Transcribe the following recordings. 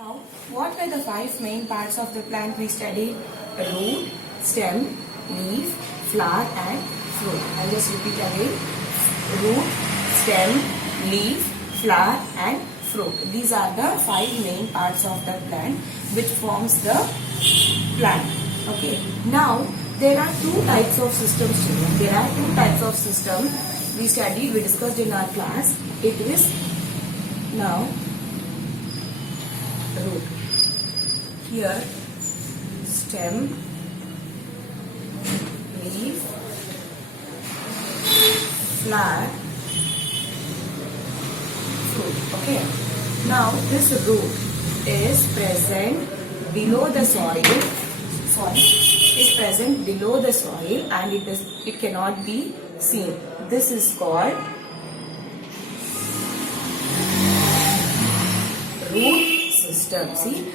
Now, what were the five main parts of the plant we studied? Root, stem, leaf, flower and fruit. I'll just repeat again. Root, stem, leaf, flower and fruit. These are the five main parts of the plant which forms the plant. Okay. Now, there are two types of systems. There are two types of systems we studied, we discussed in our class. It is now root. Here stem, leaf, flower, fruit. Okay. Now this root is present below the soil. Is present below the soil and it cannot be seen. This is called root system. See,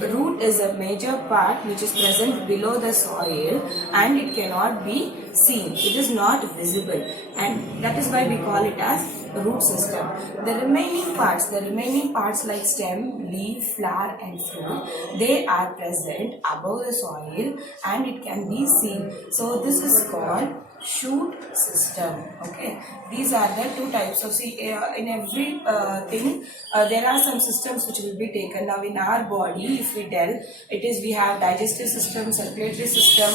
root is a major part which is present below the soil and it cannot be seen. It is not visible, and that is why we call it as root system. The remaining parts like stem, leaf, flower and fruit, they are present above the soil and it can be seen. So this is called shoot system. Okay, these are the two types of, see, in every thing there are some systems which will be taken. Now in our body, if we tell, it is, we have digestive system, circulatory system,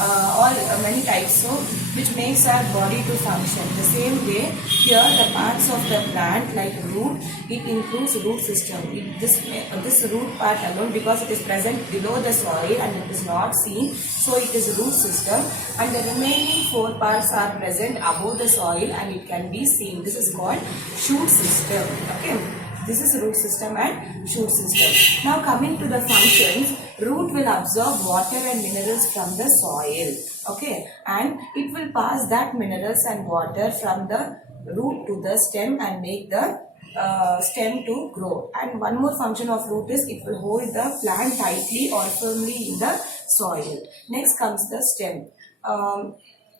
all many types, so which makes our body to function. The same way here, the parts of the plant like root, it includes root system. This root part alone, because it is present below the soil and it is not seen, so it is root system, and the remaining four parts are present above the soil and it can be seen. This is called shoot system. Okay, this is root system and shoot system. Now coming to the functions, root will absorb water and minerals from the soil. Okay, and it will pass that minerals and water from the root to the stem and make the stem to grow. And one more function of root is it will hold the plant tightly or firmly in the soil. Next comes the stem.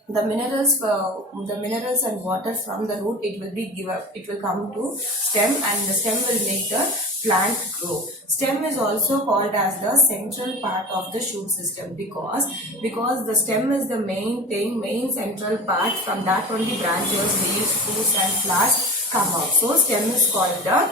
The minerals and water from the root, it will come to stem and the stem will make the plant grow. Stem is also called as the central part of the shoot system because the stem is the main central part. From that only branches, leaves, fruits and flowers come out. So stem is called the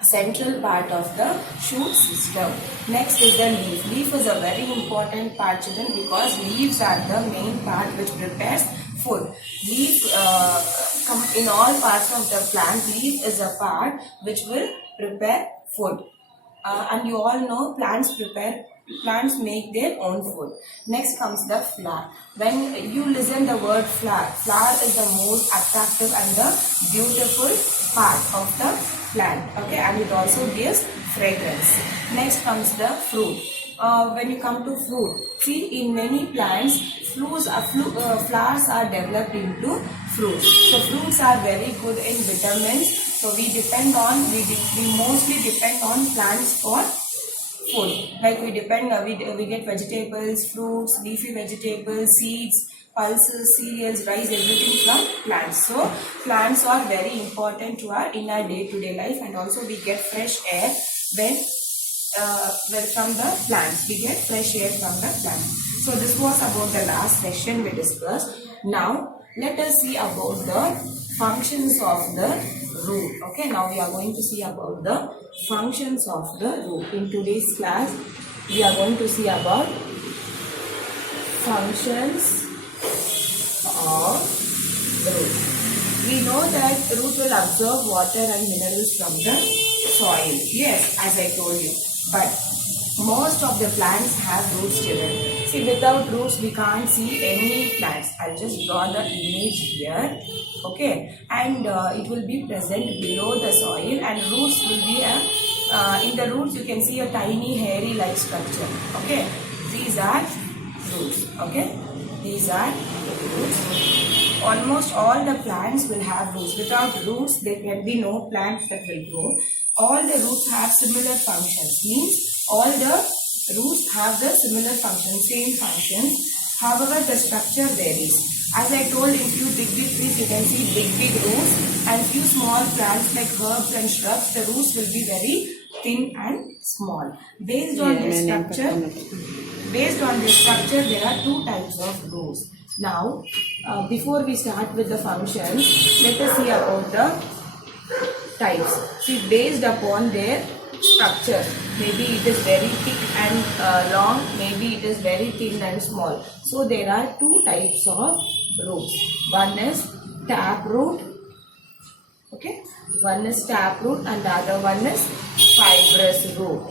central part of the shoot system. Next is the leaf. Leaf is a very important part, children, because leaves are the main part which prepares food. Leaf, in all parts of the plant, leaf is a part which will prepare food. And you all know plants make their own food. Next comes the flower. When you listen the word flower is the most attractive and the beautiful part of the plant. Okay, and it also gives fragrance. Next comes the fruit. When you come to fruit, see, in many plants, flowers are developed into fruits. So fruits are very good in vitamins. So we mostly depend on plants for food. Like we get vegetables, fruits, leafy vegetables, seeds, pulses, cereals, rice, everything from plants. So plants are very important in our day-to-day life, and also we get fresh air from the plants. We get fresh air from the plants. So this was about the last session we discussed. Now let us see about the functions of the root. Okay, now we are going to see about the functions of the root. In today's class, we are going to see about functions of root. We know that root will absorb water and minerals from the soil. Yes, as I told you. But most of the plants have roots, children. See, without roots, we can't see any plants. I'll just draw the image here. Okay, and it will be present below the soil, and roots will be in the roots you can see a tiny hairy like structure. Okay, these are roots. Okay, these are roots. Almost all the plants will have roots. Without roots, there can be no plants that will grow. All the roots have similar functions. Means all the roots have the similar functions, same functions. However, the structure varies. As I told, in few big trees you can see big roots, and few small plants like herbs and shrubs, the roots will be very thin and small. Based on this structure, there are two types of roots. Now, before we start with the functions, let us see about the types. See, based upon their structure, maybe it is very thick and long, maybe it is very thin and small. So there are two types of roots. One is tap root, okay, one is tap root and the other one is fibrous root.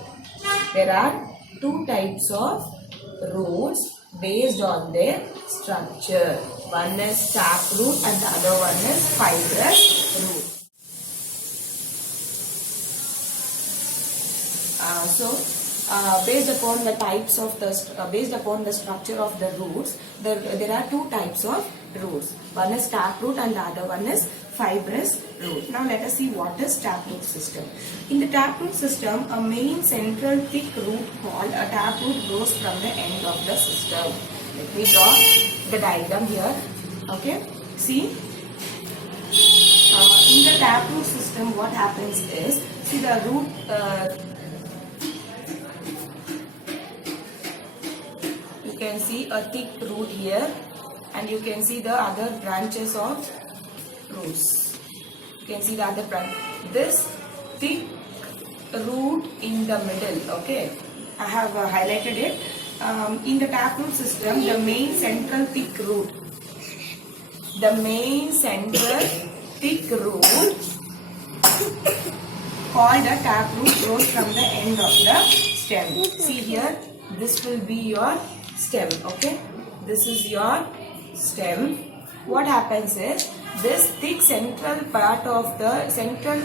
There are two types of roots based on their structure. One is tap root and the other one is fibrous root. Based upon the types of based upon the structure of the roots, there are two types of roots. One is tap root and the other one is fibrous root. Now let us see what is taproot system. In the taproot system, a main central thick root called a taproot grows from the end of the system. Let me draw the diagram here. Okay, see. In the taproot system, what happens is, see the root. You can see a thick root here, and you can see the other branches of roots. You can see the other branch. This thick root in the middle. Okay, I have highlighted it. In the taproot system, the main central thick root. The main central thick root called a taproot grows from the end of the stem. See here, this will be your stem. Okay, this is your stem. What happens is, this thick central part of the center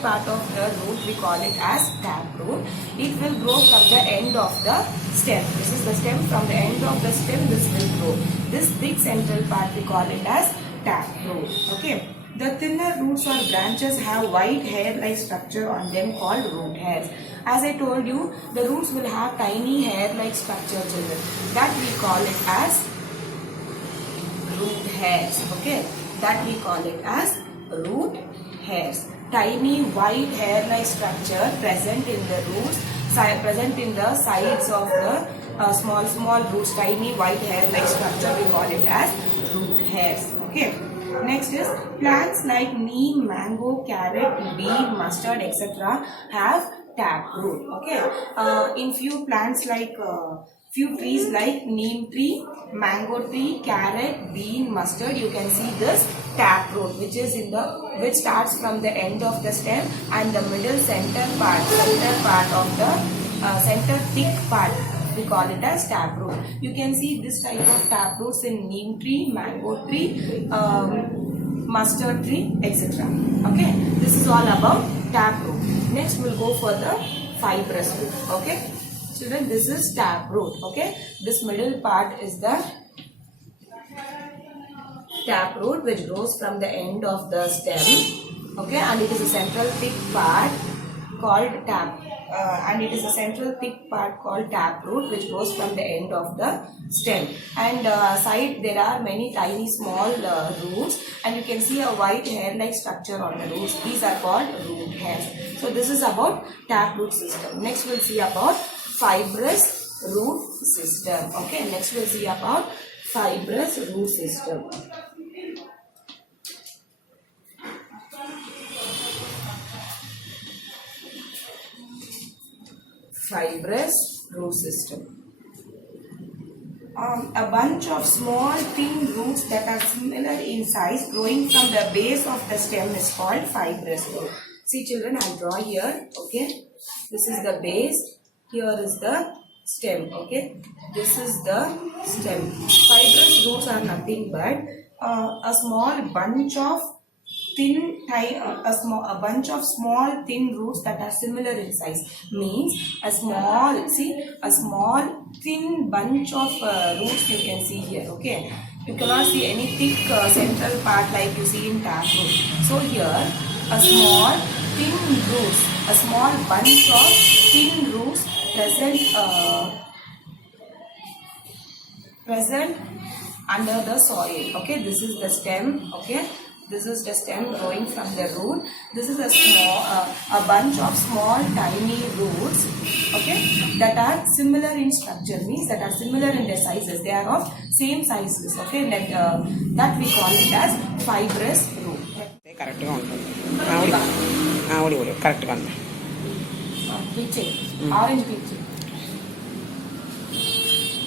part of the root, we call it as taproot. It will grow from the end of the stem. This is the stem. From the end of the stem, this will grow. This thick central part, we call it as taproot. Okay. The thinner roots or branches have white hair-like structure on them called root hairs. As I told you, the roots will have tiny hair-like structure, children. That we call it as root hairs. Okay, that we call it as root hairs. Tiny white hair-like structure present in the roots, present in the sides of the small roots. Tiny white hair-like structure, we call it as root hairs. Okay. Next is plants like neem, mango, carrot, bean, mustard, etc. have taproot. Okay. In few plants like few trees like neem tree, mango tree, carrot, bean, mustard, you can see this taproot, which starts from the end of the stem and the middle center part of the center thick part. We call it as taproot. You can see this type of taproots in neem tree, mango tree, mustard tree, etc. Okay, this is all about taproot. Next, we'll go for the fibrous root. Okay, children, this is taproot. Okay, this middle part is the taproot, which grows from the end of the stem. Okay, and it is a central thick part called taproot, which goes from the end of the stem. And side there are many tiny small roots, and you can see a white hair-like structure on the roots. These are called root hairs. So this is about taproot system. Next we'll see about fibrous root system. Okay, next we'll see about fibrous root system. Fibrous root system. A bunch of small thin roots that are similar in size growing from the base of the stem is called fibrous root. See children, I'll draw here. Okay, this is the base, here is the stem. Okay, this is the stem. Fibrous roots are nothing but a small bunch of a bunch of small thin roots that are similar in size. Means a small thin bunch of roots you can see here. Okay, you cannot see any thick central part like you see in taproot. So here a small thin roots, a small bunch of thin roots present under the soil. Okay, this is the stem. Okay, This is the stem growing from the root. This is a bunch of small tiny roots, okay, that are similar in structure, means that are similar in their sizes. They are of same sizes, okay, that we call it as fibrous root. Correct. Correct. Orange peach.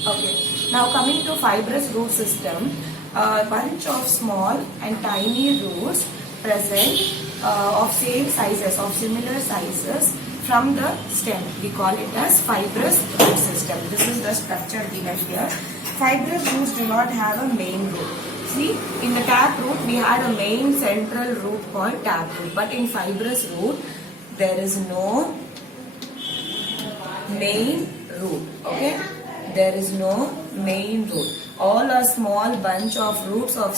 Okay. Now coming to fibrous root system, a bunch of small and tiny roots present of same sizes, of similar sizes from the stem. We call it as fibrous root system. This is the structure given here. Fibrous roots do not have a main root. See, in the taproot we had a main central root called taproot, but in fibrous root there is no main root, okay? There is no main root. All are small bunch of roots of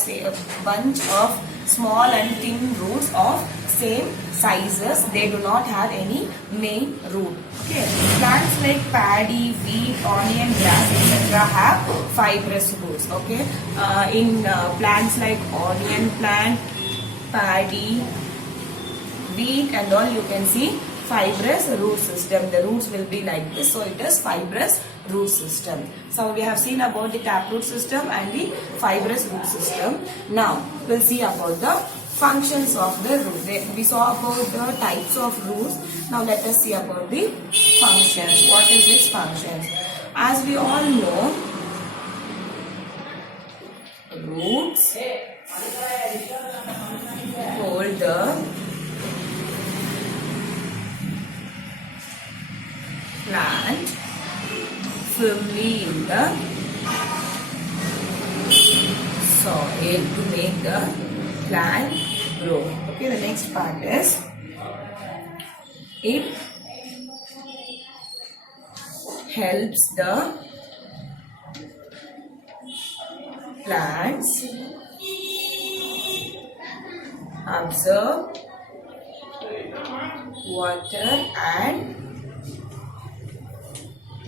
bunch of small and thin roots of same sizes. They do not have any main root. Okay. Plants like paddy, wheat, onion, grass, etc. have fibrous roots. Okay. In plants like onion plant, paddy, wheat, and all, you can see fibrous root system. The roots will be like this, so it is fibrous root system. So we have seen about the taproot system and the fibrous root system. Now we'll see about the functions of the root. We saw about the types of roots. Now let us see about the functions. What is its functions? As we all know, roots hold the plant firmly in the soil to make the plant grow. Okay, the next part is it helps the plants absorb water and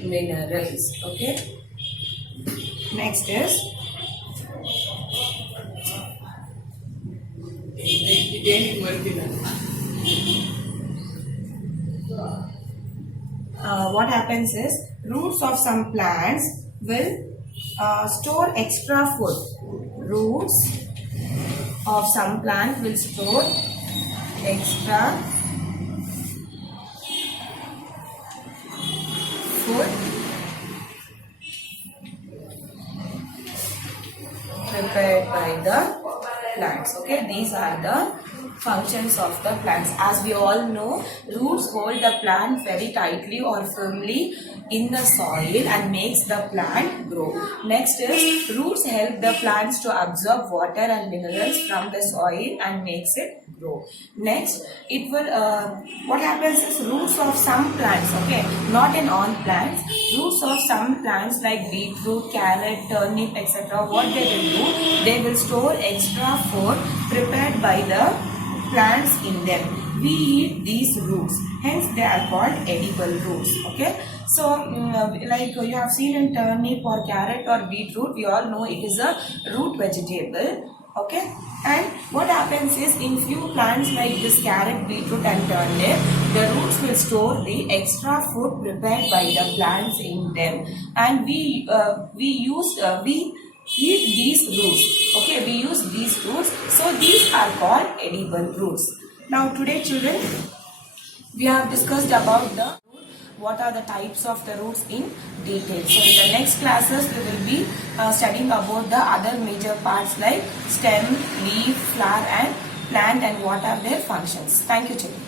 minerals. Okay, next is what happens is roots of some plants will store extra food. Roots of some plant will store extra food prepared by the plants. Okay, these are the functions of the plants. As we all know, roots hold the plant very tightly or firmly in the soil and makes the plant grow. Next is roots help the plants to absorb water and minerals from the soil and makes it grow. Next, it will what happens is roots of some plants, okay, not in all plants, roots of some plants like beetroot, carrot, turnip, etc. what they will do, they will store extra food prepared by the plants in them. We eat these roots, hence they are called edible roots. Okay, so like you have seen in turnip or carrot or beetroot, we all know it is a root vegetable. Okay, and what happens is in few plants like this carrot, beetroot and turnip, the roots will store the extra food prepared by the plants in them, and we eat these roots. Okay, we use these roots, so these are called edible roots. Now today children, we have discussed about the what are the types of the roots in detail. So in the next classes we will be studying about the other major parts like stem, leaf, flower and plant and what are their functions. Thank you children.